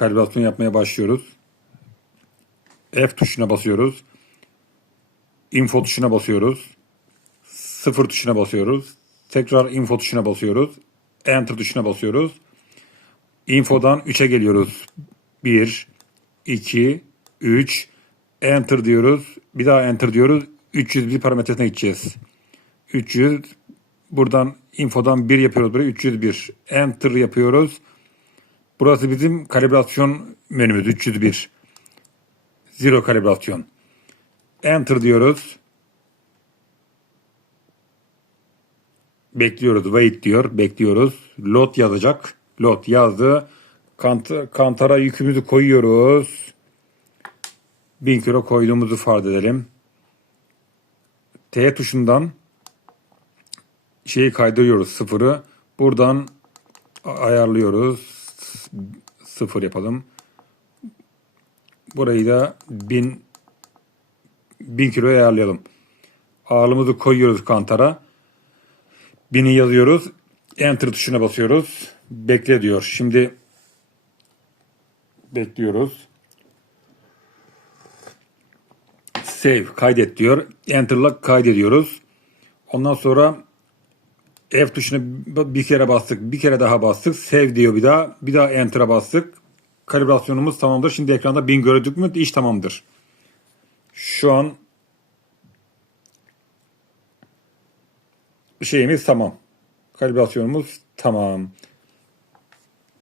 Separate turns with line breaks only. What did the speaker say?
kalibrasyon yapmaya başlıyoruz. F tuşuna basıyoruz. Info tuşuna basıyoruz. Sıfır tuşuna basıyoruz. Tekrar info tuşuna basıyoruz. Enter tuşuna basıyoruz. Info'dan 3'e geliyoruz. 1, 2, 3. Enter diyoruz. Bir daha enter diyoruz. 301 parametresine gideceğiz. 300. Buradan infodan 1 yapıyoruz buraya. 301. Enter yapıyoruz. Burası bizim kalibrasyon menümüz. 301. Zero kalibrasyon. Enter diyoruz. Bekliyoruz. Wait diyor. Bekliyoruz. Load yazacak. Load yazdı. Kant kantara yükümüzü koyuyoruz. 1000 kilo koyduğumuzu farz edelim. T tuşundan şeyi kaydırıyoruz sıfırı. Buradan ayarlıyoruz. Sıfır yapalım. Burayı da 1000 1000 kilo ayarlayalım. Ağırlığımızı koyuyoruz kantara. 1000'i yazıyoruz. Enter tuşuna basıyoruz. Bekle diyor. Şimdi bekliyoruz. Save kaydet diyor. Enter'la kaydediyoruz. Ondan sonra F tuşuna bir kere bastık. Bir kere daha bastık. Save diyor bir daha. Bir daha Enter'a bastık. Kalibrasyonumuz tamamdır. Şimdi ekranda 1000 gördük mü iş tamamdır. Şu an şeyimiz tamam. Kalibrasyonumuz tamam.